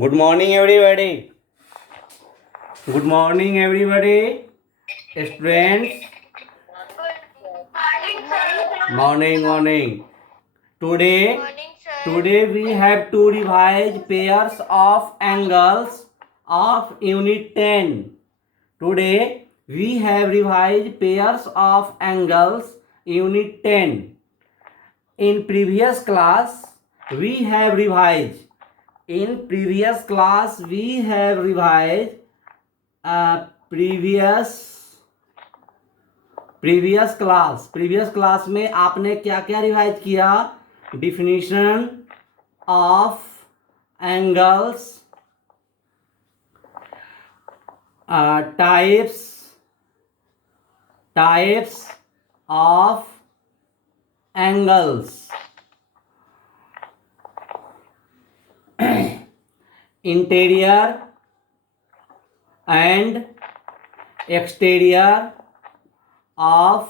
Good morning, everybody. Good morning, everybody. Students, morning. Today, Morning, sir. today we have to revise pairs of angles of Unit 10. Today we have revised pairs of angles Unit 10. In previous class, we have revised. In previous class, we have revised previous class में आपने क्या क्या revise किया? Definition of angles, types of angles, interior and exterior of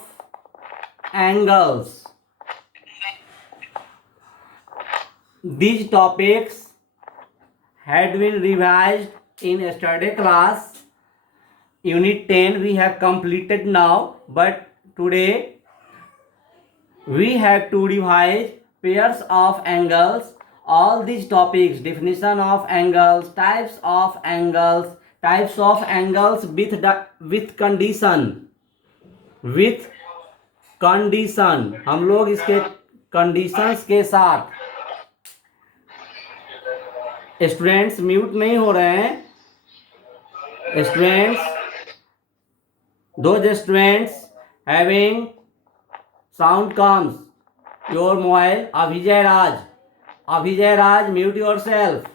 angles. These topics had been revised in yesterday class. Unit 10 we have completed now, but today we have to revise pairs of angles. All these topics, definition of angles, types of angles with condition, हम लोग इसके conditions के साथ, students mute नहीं हो रहे हैं। Students having sound comes your mobile. Abhijay Raj mute your self.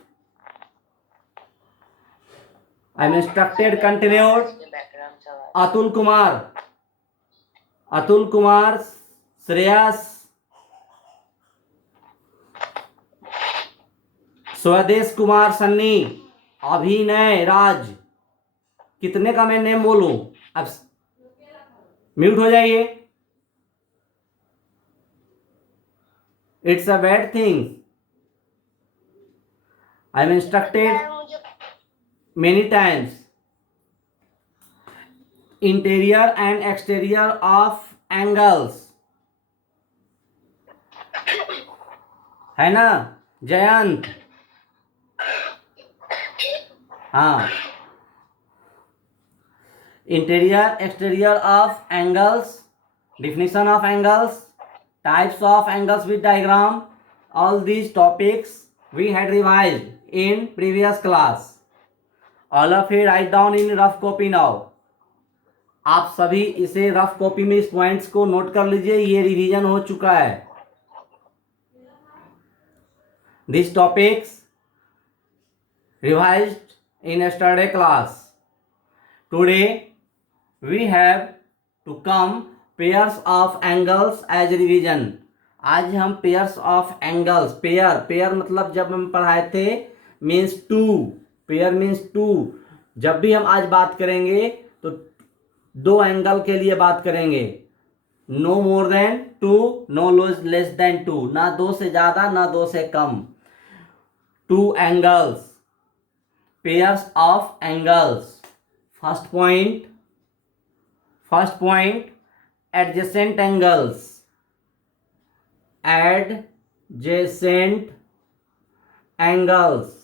I am instructed continued. Atul Kumar, Shreyas, स्वदेश कुमार, सन्नी, अभिनय राज। कितने का मैं नेम बोलूं? अब म्यूट हो जाइए। It's a bad thing. I am instructed many times. Interior and exterior of angles, है ना जयंत? हाँ, interior exterior of angles, definition of angles, types of angles with diagram, all these topics we had revised in previous class. All of you write down in rough copy now. आप सभी इसे rough copy में इस points को note कर लीजिए, ये revision हो चुका है। This topics revised in yesterday class. Today we have to come pairs of angles as revision. आज हम पेयर्स ऑफ एंगल्स, पेयर मतलब जब हम पढ़ाए थे means two, pair means two. जब भी हम आज बात करेंगे तो दो एंगल के लिए बात करेंगे। No more than two, no less than two, ना दो से ज्यादा ना दो से कम। Two angles, pairs of angles. First point adjacent angles, adjacent angles.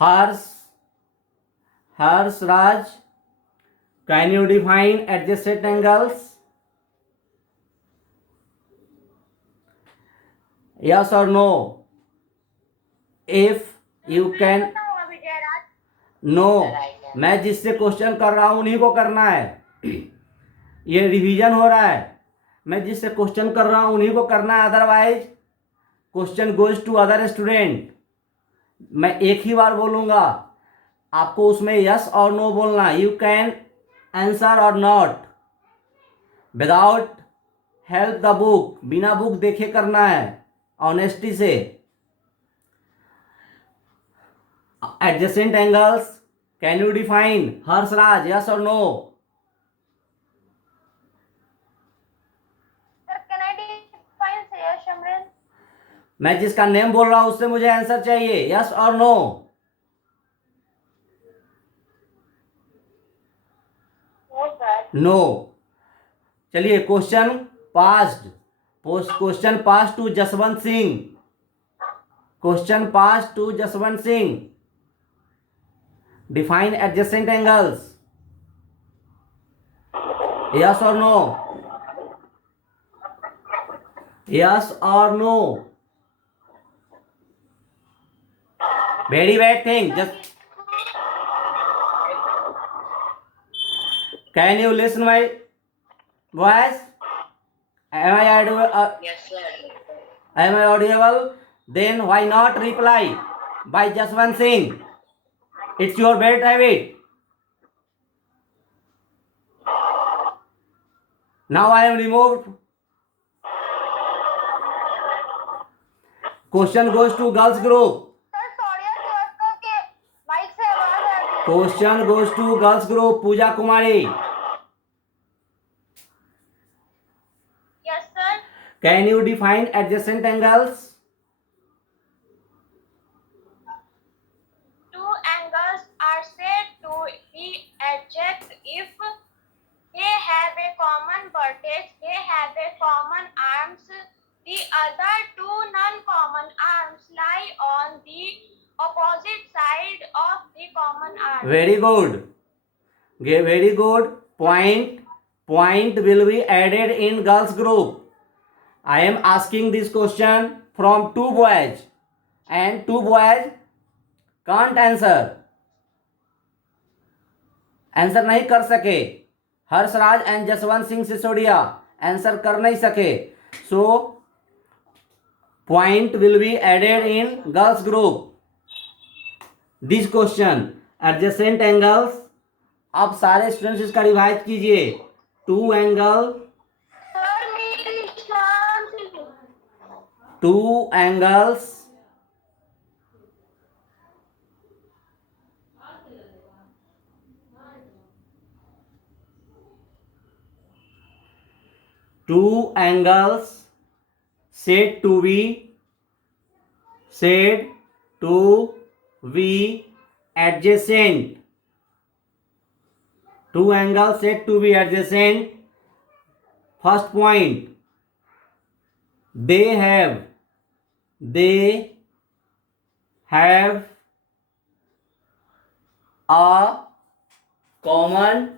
Harsh Raj, can you define adjacent angles? Yes or no? If you can, no, मैं जिससे क्वेश्चन कर रहा हूं उन्हीं को करना है। ये रिवीजन हो रहा है, मैं जिससे क्वेश्चन कर रहा हूं उन्हीं को करना है, otherwise question goes to other student. मैं एक ही बार बोलूंगा, आपको उसमें यस और नो बोलना। यू कैन आंसर और not without help the book, बिना बुक देखे करना है, ऑनेस्टी से। Adjacent angles can you define? Harshraj, yes और नो? Sir, can I मैं जिसका नेम बोल रहा हूं उससे मुझे आंसर चाहिए, यस और नो। नो। चलिए, question passed, question pass to Jaswant Singh, question pass to Jaswant Singh. Define adjacent angles, yes और नो, यस और no. Very bad thing, just can you listen my voice? Am I audible? Yes, sir. Am I audible? Then why not reply by Jaswant Singh? It's your bad habit. Now I am removed. Question goes to girls group. Sir sorry दोस्तों के mic से आवाज आ रही है। Question goes to girls group. Pooja Kumari. Yes, sir. Can you define adjacent angles? Two angles are said to be adjacent if they have a common vertex, they have a common arms. The other two non-common arms lie on the opposite side of the common arm. Very good. Very good. Point will be added in girls group. I am asking this question from two boys, and two boys can't answer. Answer नहीं कर सके। Harshraj and Jaswant Singh Sisodia answer कर नहीं सके। So point will be added in girls group. This question adjacent angles, अब सारे students इसका revise कीजिए। टू एंगल, सर मेरी शाम से two angles two angles said to be adjacent. Two angles said to be adjacent. First point, they have a common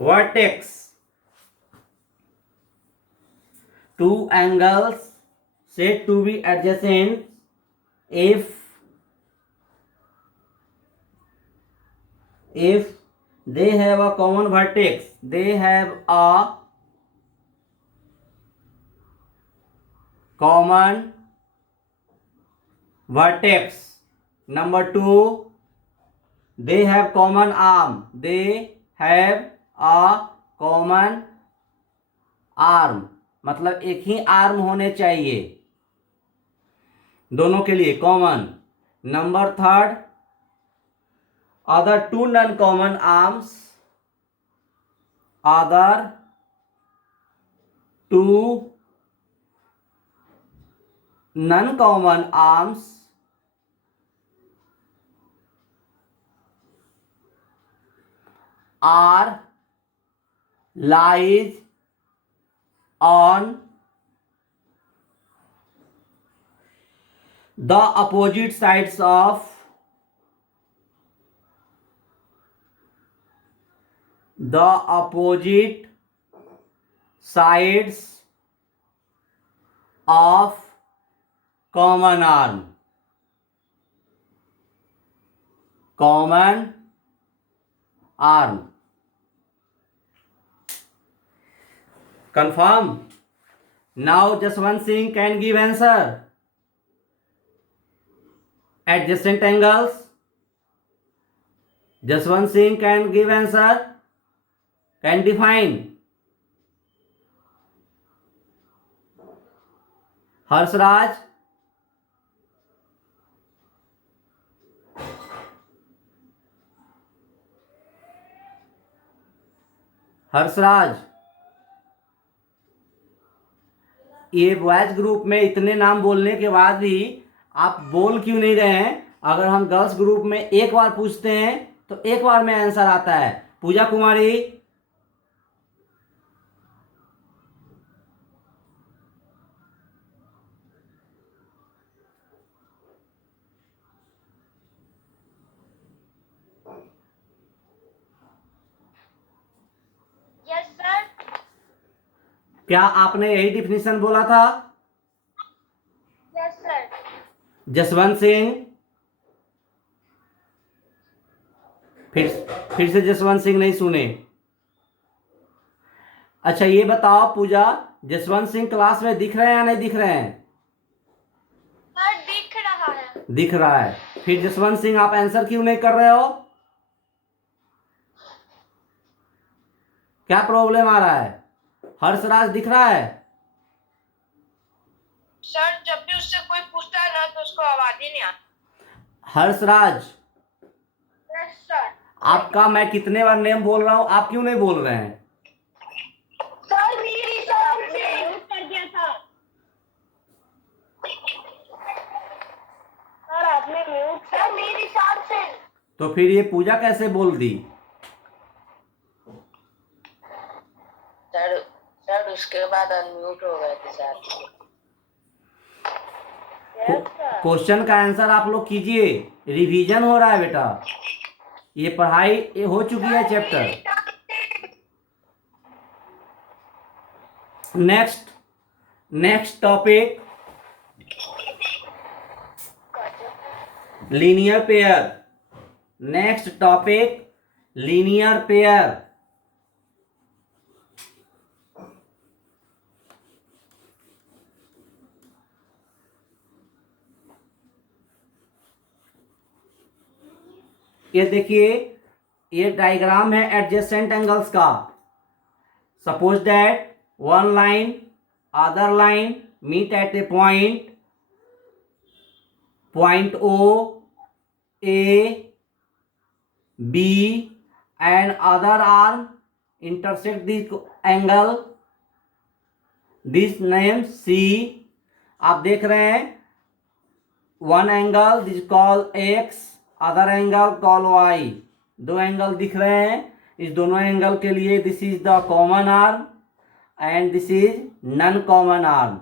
vertex. Two angles said to be adjacent if they have a common vertex. They have a common vertex. Number two, they have common arm. They have a common arm. मतलब एक ही arm होने चाहिए दोनों के लिए, common. Number third, other two non common arms, other two non common arms are lies on the opposite sides of common arm. Confirm. Now Jaswant Singh can give answer. Adjacent angles. Jaswant Singh can give answer. Can define. Harshraj. Harshraj. ये boys group में इतने नाम बोलने के बाद भी आप बोल क्यों नहीं रहे हैं? अगर हम गर्ल्स ग्रुप में एक बार पूछते हैं तो एक बार में आंसर आता है। पूजा कुमारी, Yes, sir. क्या आपने यही डिफिनीशन बोला था? Yes, sir. जसवंत सिंह, फिर से जसवंत सिंह नहीं सुने। अच्छा ये बताओ पूजा, जसवंत सिंह क्लास में दिख रहे हैं या नहीं दिख रहे हैं? सर दिख रहा है। दिख रहा है। फिर जसवंत सिंह आप आंसर क्यों नहीं कर रहे हो? क्या प्रॉब्लम आ रहा है? हर्षराज दिख रहा है? सर जब भी उससे कोई पूछता है ना तो उसको आवाज ही नहीं आती। Harshraj, yes sir. आपका मैं कितने बार नेम बोल रहा हूं, आप क्यों नहीं बोल रहे हैं? सर मेरी हिसाब से म्यूट कर दिया था। सर आपने म्यूट, सर मेरे हिसाब से। तो फिर ये पूजा कैसे बोल दी? सर उसके बाद अनम्यूट हो गए थे सर। क्वेश्चन का आंसर आप लोग कीजिए, रिवीजन हो रहा है बेटा, ये पढ़ाई ये हो चुकी है chapter. Next topic, linear pair. Next topic, linear pair. ये देखिए, ये डायग्राम है एडजेसेंट एंगल्स का। Suppose that one line other line meet at a point O, A, B and other arm intersect this angle, this name C। आप देख रहे हैं one angle this call X, other angle call Y। दो angle दिख रहे हैं, इस दोनों एंगल के लिए this is the common arm and this is non-common arm,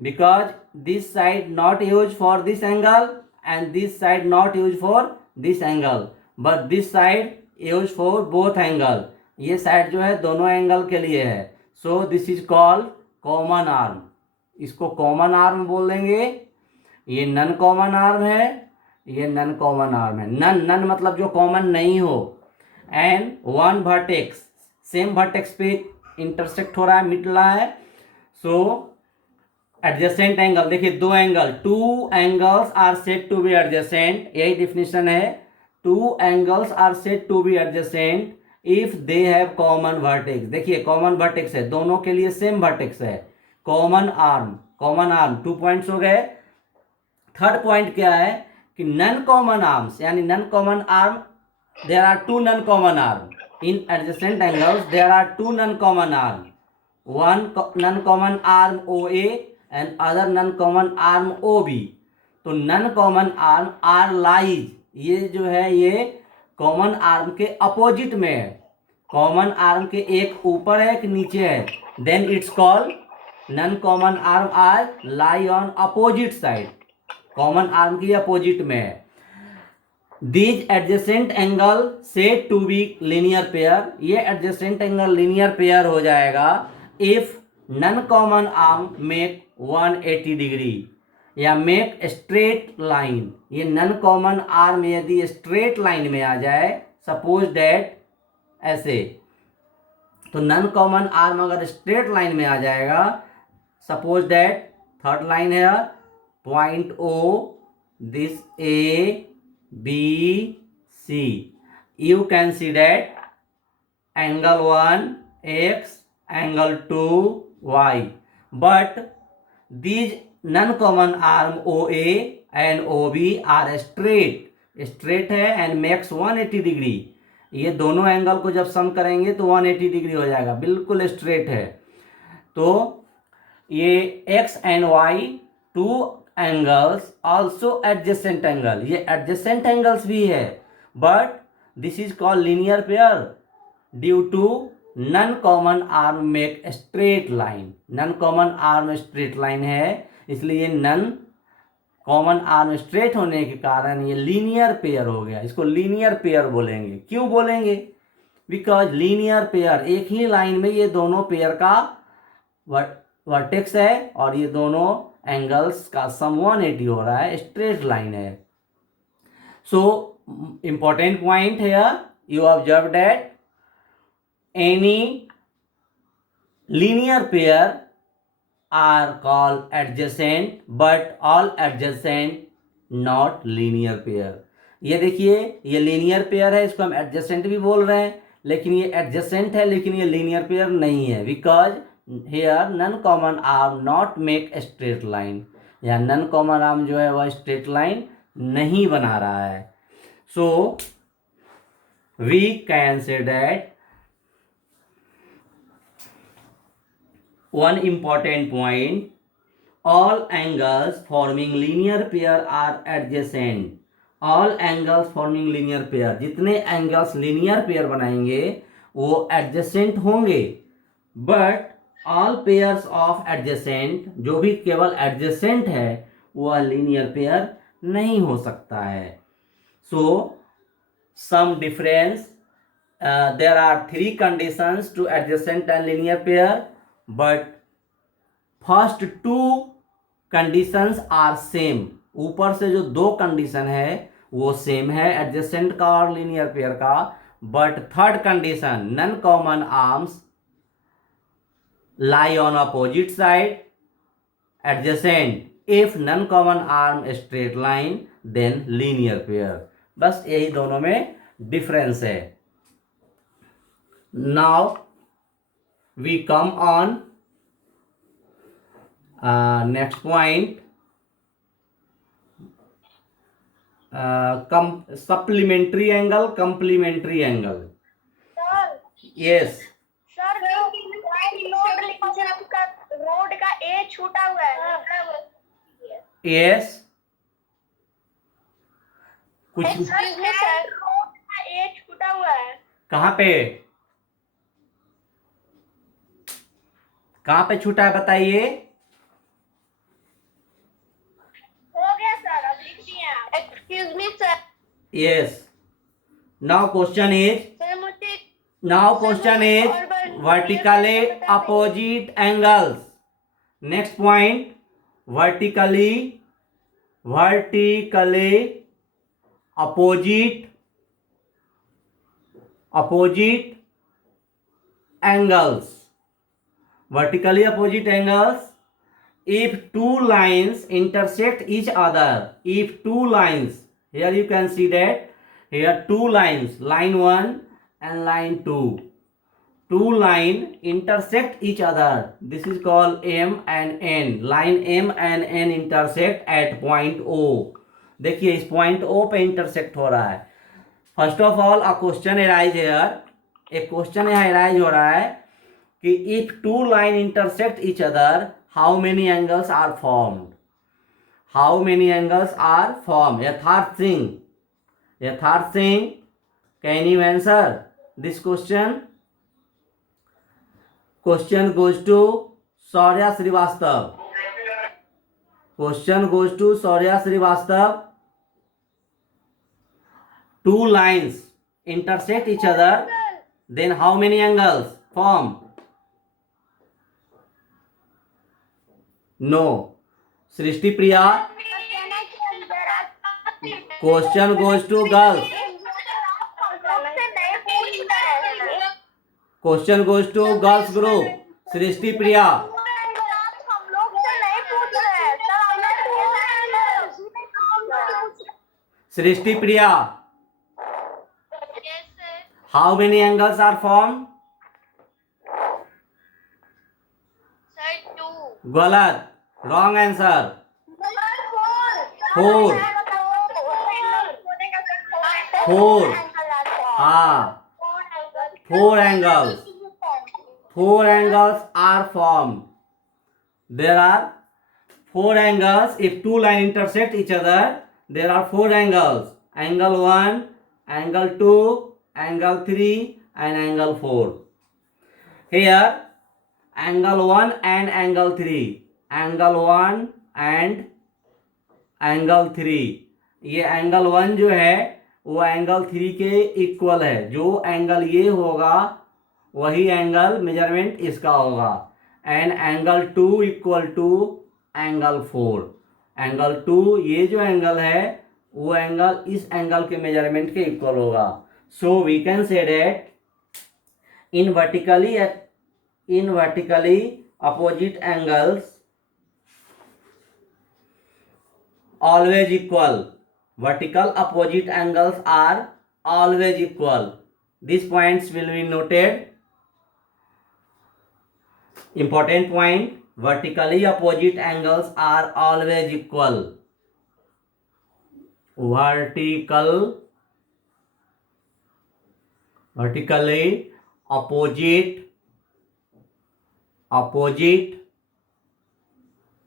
because this side not used for this angle and this side not used for this angle, but this side used for both angle। ये side जो है दोनों angle के लिए है, so this is called common arm। इसको common arm बोलेंगे। ये नन कॉमन आर्म है, ये नन कॉमन आर्म है। नन मतलब जो कॉमन नहीं हो, and one vertex same vertex पे इंटरसेक्ट हो रहा है, मिट रहा है। सो एडजेसेंट एंगल, देखिए दो angle, two angles are said to be adjacent, यही डिफिनेशन है। Two angles are said to be adjacent if they have common vertex. देखिए कॉमन वर्टेक्स है, दोनों के लिए सेम वर्टेक्स है। कॉमन आर्म 2 पॉइंट्स हो गए। थर्ड पॉइंट क्या है कि नन कॉमन आर्म्स, यानी non common arm, there are two non common arm in adjacent angles, there are two non-common arm, one non-common arm OA and other non-common arm OB। तो non-common arm are lies, ये जो है ये common arm के opposite में है। Common arm के एक ऊपर है एक नीचे है, then it's called non-common arm are lie on opposite side, common arm की अपोजिट में है। These adjacent angle said to be linear pair, ये adjacent angle linear pair हो जाएगा if non common arm make 180 degree या make straight line। ये non common arm यदि straight line में आ जाए, suppose that ऐसे, तो non common arm अगर straight line में आ जाएगा, suppose that third line है point O, this A, B, C, you can see that angle 1 X, angle 2 Y, but these non-common arm OA and OB are straight है and makes 180 degree. ये दोनों angle को जब सम करेंगे तो 180 degree हो जाएगा, बिल्कुल स्ट्रेट है। तो ये x and y two angles also adjacent angle, ये एडजेसेंट एंगल्स भी है, but this is called linear pair due to non common arm make straight line. Non common arm straight line है, इसलिए नन कॉमन आर्म स्ट्रेट होने के कारण ये linear pair हो गया। इसको लीनियर पेयर बोलेंगे। क्यों बोलेंगे? बिकॉज लीनियर पेयर, एक ही लाइन में ये दोनों पेयर का वर्टेक्स है और ये दोनों एंगल्स का सम 180 हो रहा है, स्ट्रेट लाइन है। So important point here, you observe that any linear pair are called adjacent, but all adjacent not linear pair। ये देखिए, ये लीनियर पेयर है, इसको हम एडजेसेंट भी बोल रहे हैं, लेकिन ये एडजेसेंट है, लेकिन ये लीनियर पेयर नहीं है, because here non common arm not make straight line, या नन कॉमन आर्म जो है वह स्ट्रेट लाइन नहीं बना रहा है। So we can say that one important point, all angles forming linear pair are adjacent। all angles forming linear pair, जितने angles linear pair बनाएंगे वो एडजेसेंट होंगे, but all pairs of adjacent, जो भी केवल एडजेसेंट है वह लीनियर पेयर नहीं हो सकता है। So some difference, there are 3 conditions to adjacent and linear pair, but first 2 conditions are same. ऊपर से जो 2 कंडीशन है वो सेम है एडजेसेंट का और लीनियर पेयर का, but third condition, non common arms lie on opposite side, adjacent. If non common arm straight line then linear pair. बस यही दोनों में डिफरेंस है। Now we come on next point, supplementary angle, complementary angle। Sir yes sir जो रोड का ए छूटा हुआ है, yes कुछ सर रोड का ए छूटा हुआ है। कहाँ पे, कहाँ पे छूटा है बताइए? हो गया सर, अब लिख दिए आप। Excuse me sir. yes now question is, sir मुझे now question is vertically opposite angles। next point, vertically opposite angles। vertically opposite angles, if 2 lines intersect each other, if 2 lines, here you can see that here 2 lines, line 1 and line 2, 2 line intersect each other, this is called M and N। line M and N intersect at point O। देखिए इस point O पे intersect हो रहा है। First of all a question arise here, एक question यहाँ arise हो रहा है कि if 2 line intersect each other, how many angles are formed? how many angles are formed? Yatharth Singh, can you answer this question? Question goes to Shaurya Srivastav। question goes to Shaurya Srivastav। 2 lines intersect each other, then how many angles form? No। Srishti Priya, question goes to girls. Question goes to girls group. Srishti Priya, हम लोग से नहीं पूछ रहे हैं sir, Srishti Priya, how many angles are form? Sir 2। गलत, wrong answer. 4 4 हाँ, 4 angles, 4 angles are formed। there are four angles. If two line intersect each other, there are four angles: angle 1, angle 2, angle 3, and angle 4. Here angle 1 and angle 3, angle 1 and angle 3, ये angle 1 जो है वो angle 3 के equal है। जो angle ये होगा वही एंगल मेजरमेंट इसका होगा। And angle 2 equal to angle 4। Angle 2 ये जो एंगल है वो एंगल इस एंगल के मेजरमेंट के इक्वल होगा। So we can say that in vertically opposite angles always equal. Vertical opposite angles are always equal. These points will be noted. Important point: vertically opposite angles are always equal. Vertically opposite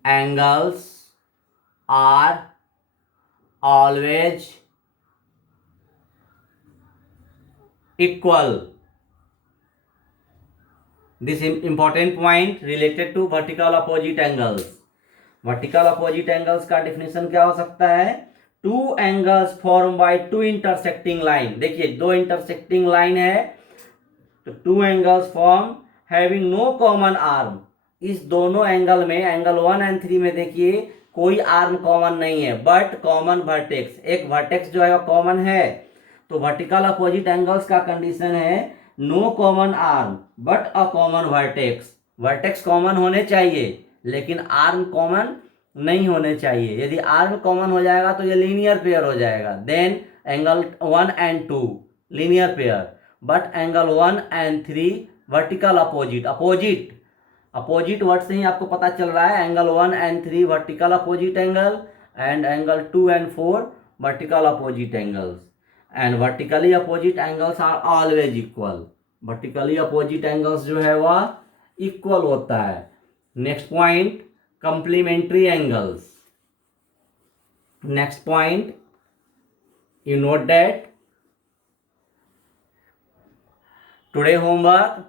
angles are always equal. This important point related to vertical opposite angles. Vertical opposite angles का definition क्या हो सकता है? Two angles formed by two intersecting line. देखिए दो intersecting line है तो two angles form having no common arm. इस दोनों एंगल में एंगल 1 and 3 में देखिए कोई आर्म कॉमन नहीं है, बट कॉमन वर्टेक्स, एक वर्टेक्स जो है वो कॉमन है। तो वर्टिकल अपोजिट एंगल्स का कंडीशन है no common arm but a common vertex. Vertex common होने चाहिए लेकिन आर्म कॉमन नहीं होने चाहिए। यदि आर्म कॉमन हो जाएगा तो ये लीनियर पेयर हो जाएगा। Then angle 1 and 2 linear pair, but angle 1 and 3 vertical opposite opposite word से ही आपको पता चल रहा है। Angle 1 and 3 vertical opposite angle and angle 2 and 4 vertical opposite angles. And vertically opposite angles are always equal. Vertically opposite angles जो है वह इक्वल होता है। Next point complementary angles. Next point you note that today homework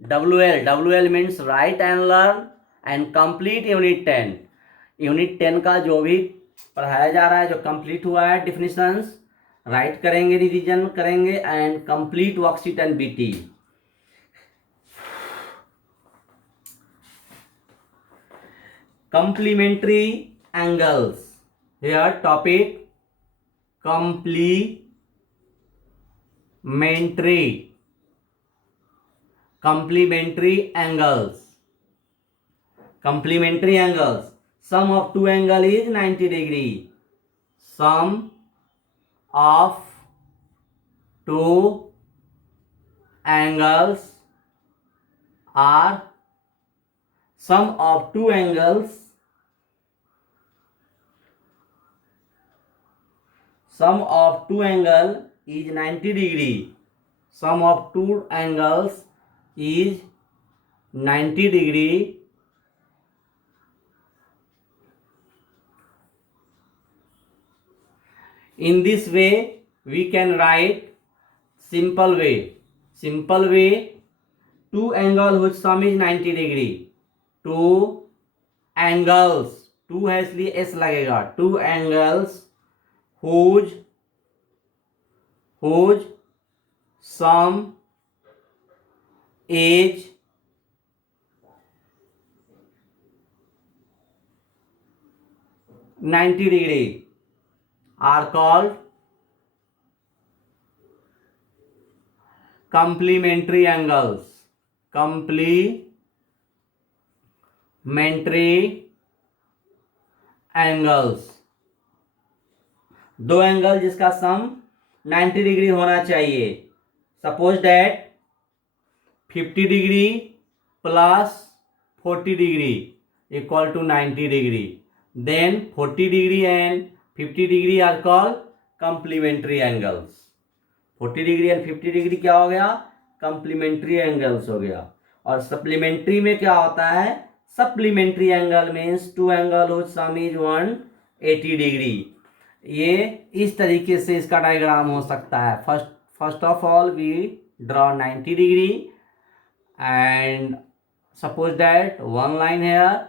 WL means write and learn and complete unit 10। Unit 10 का जो भी पढ़ाया जा रहा है, जो कंप्लीट हुआ है, डिफिनीशंस राइट करेंगे, रिवीजन करेंगे and complete worksheet and BT। Complementary angles. Here topic complementary angles। Complementary angles, sum of two angle is 90 degree। Sum of two angles are sum of two angles is 90 degree। Sum of two angles is 90 degree। In this way we can write simple way two angle whose sum is 90 degree। two angles, two है इसलिए s लगेगा। two angles whose sum is 90 degree are called complementary angles। दो angle जिसका sum 90 degree होना चाहिए। Suppose that 50 degree plus 40 degree equal to 90 degree. Then 40 degree and 50 degree are called complementary angles. 40 degree and 50 degree क्या हो गया? Complementary angles हो गया। और सप्लीमेंट्री में क्या होता है? Supplementary angle means two angle whose sum is 180 degree. ये इस तरीके से इसका डायग्राम हो सकता है. First of all we draw 90 degree and suppose that one line here.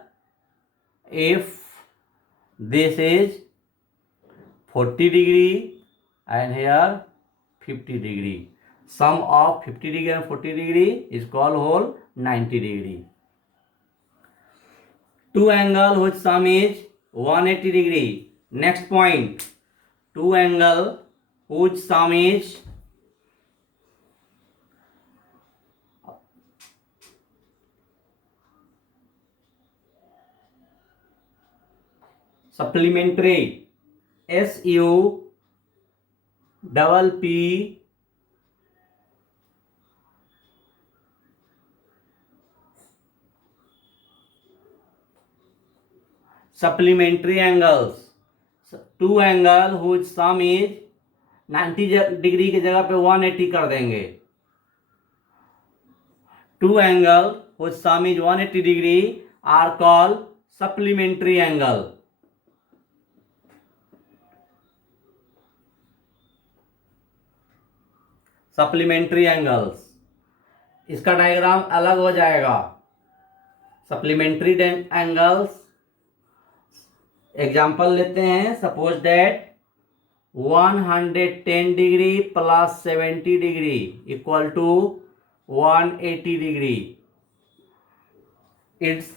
If this is 40 degree and here 50 degree, sum of 50 degree and 40 degree is called whole 90 degree. Two angle whose sum is 180 degree. Next point, two angle whose sum is supplementary. SUPP supplementary angles. Two angle whose sum is 90 degree की जगह पे 180 कर देंगे. Two angle whose sum is 180 degree are called supplementary angle. Supplementary angles. इसका diagram अलग हो जाएगा. Supplementary angles example लेते हैं. Suppose that 110 degree plus 70 degree equal to 180 degree. It's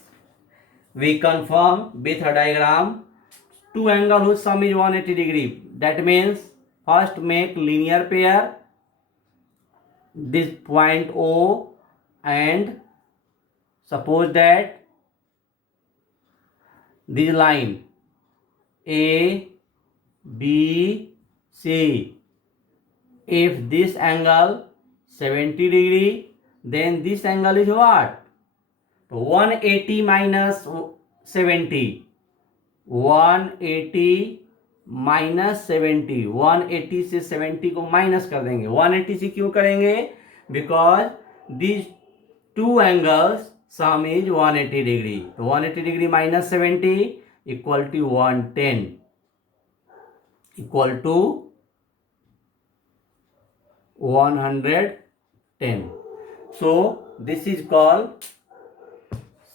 we confirm with a diagram. Two angle whose sum is 180 degree. That means first make linear pair. This point O and suppose that this line A, B, C. If this angle 70 degree, then this angle is what? 180 minus 70. 180 minus 70. 180 से 70 को minus कर देंगे. 180 से क्यों करेंगे? Because these two angles sum is 180 degree. तो 180 degree minus 70 equal to 110 equal to 110. So this is called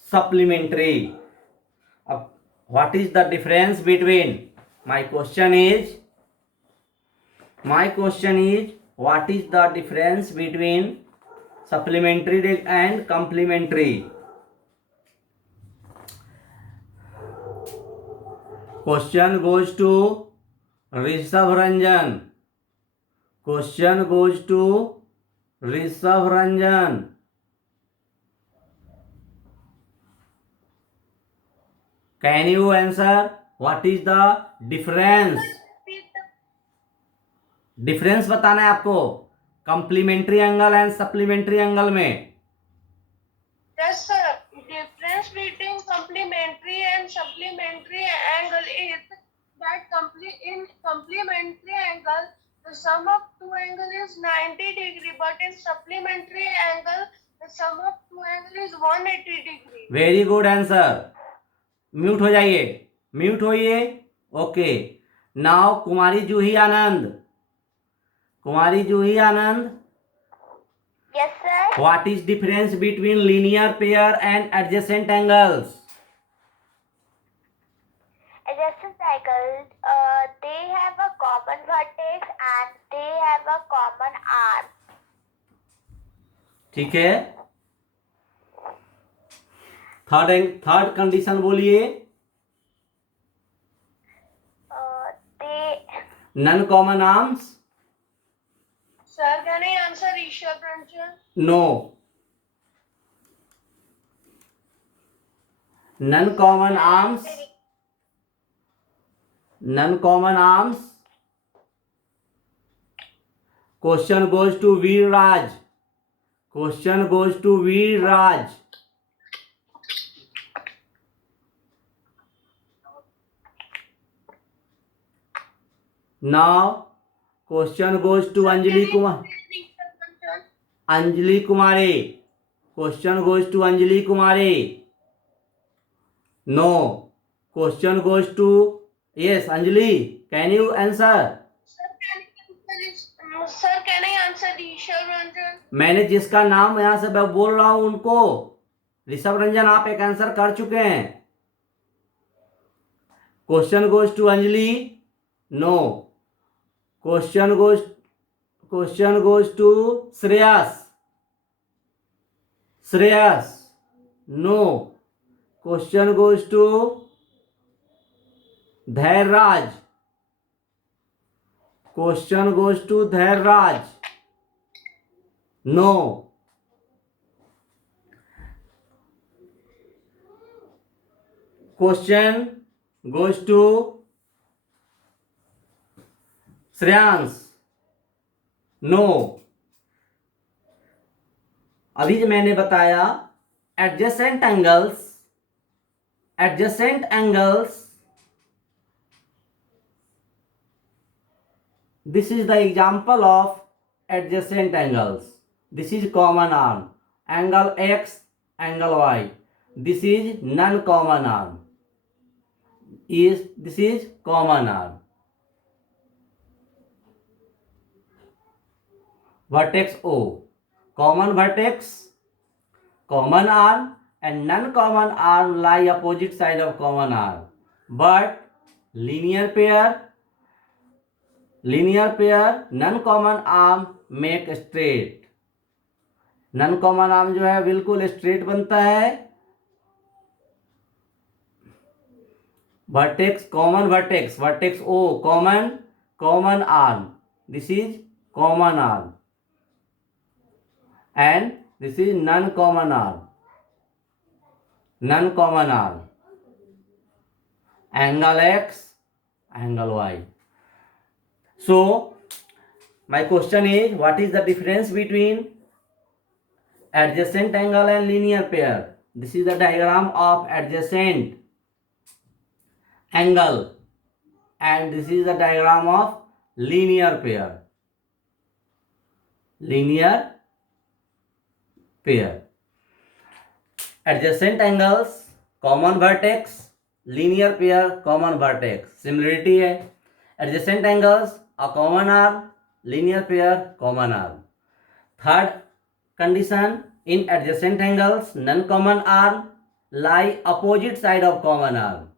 supplementary. What is the difference between? My question is what is the difference between supplementary and complementary? Question goes to Rishabh Ranjan. Question goes to Rishabh Ranjan. Can you answer? What is the difference? Difference बताना है आपको complementary angle and supplementary angle में. Yes, sir. Difference between complementary and supplementary angle is that in complementary angle, the sum of two angle is 90 degree, but in supplementary angle, the sum of two angle is 180 degree. Very good answer. Mute हो जाइए, mute होइए. Okay. Now Kumari Juhi Anand. Kumari Juhi Anand. Yes, sir. What is difference between linear pair and adjacent angles? Adjacent angles, they have a common vertex and they have a common arm. ठीक है. Third condition बोलिए. Non common arms. Sir, can I answer Rishabh Ranjan? No. Non common arms. Non common arms. Question goes to Veer Raj. Question goes to Veer Raj. Now question goes to Anjali Kumar. Anjali Kumari. Question goes to Anjali Kumari. No. Question goes to, yes, Anjali, can you answer? Sir, can I answer Rishabh Ranjan? मैंने जिसका नाम यहां से मैं बोल रहा हूं उनको, ऋषभ रंजन आप एक आंसर कर चुके हैं. Question goes to Anjali. No. Question goes to Shreyas. Shreyas. No. Question goes to Dhairyaraj. Question goes to Dhairyaraj. No. Question goes to Shreyansh. No. अभी जो मैंने बताया adjacent angles, this is the example of adjacent angles. This is common arm, angle x, angle y. This is non-common arm. This is common arm. Vertex O, common vertex, common arm, and non-common arm lie opposite side of common arm. But linear pair, non-common arm make straight. non-common arm जो है बिल्कुल straight बनता है. vertex O, common arm. This is common arm and this is non-common arm. Angle x, angle y. So my question is, what is the difference between adjacent angle and linear pair? This is the diagram of adjacent angle and this is the diagram of linear pair. Adjacent angles common vertex, linear pair common vertex. Similarity है. Adjacent angles a common arm, linear pair common arm. Third condition, in adjacent angles non-common arm lie opposite side of common arm,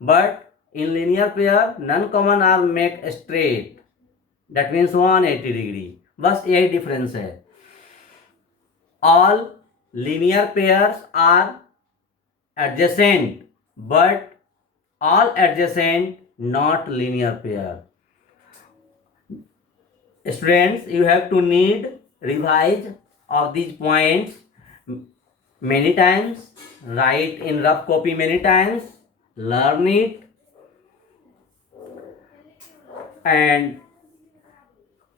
but in linear pair non-common arm make straight. That means 180 degree. बस यही difference है. All linear pairs are adjacent, but all adjacent not linear pair. Students, you have to need revise of these points many times, write in rough copy many times, learn it and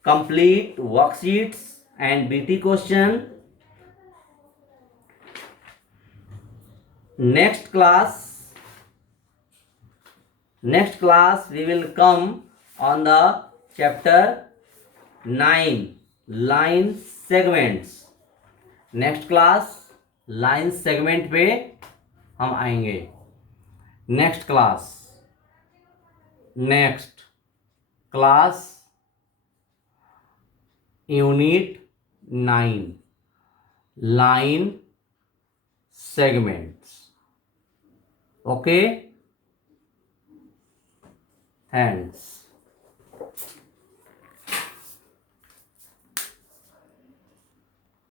complete worksheets and BT question. Next class we will come on the chapter 9, line segments. Next class line segment पे हम आएंगे. Next class unit 9, line segments. Okay, thanks.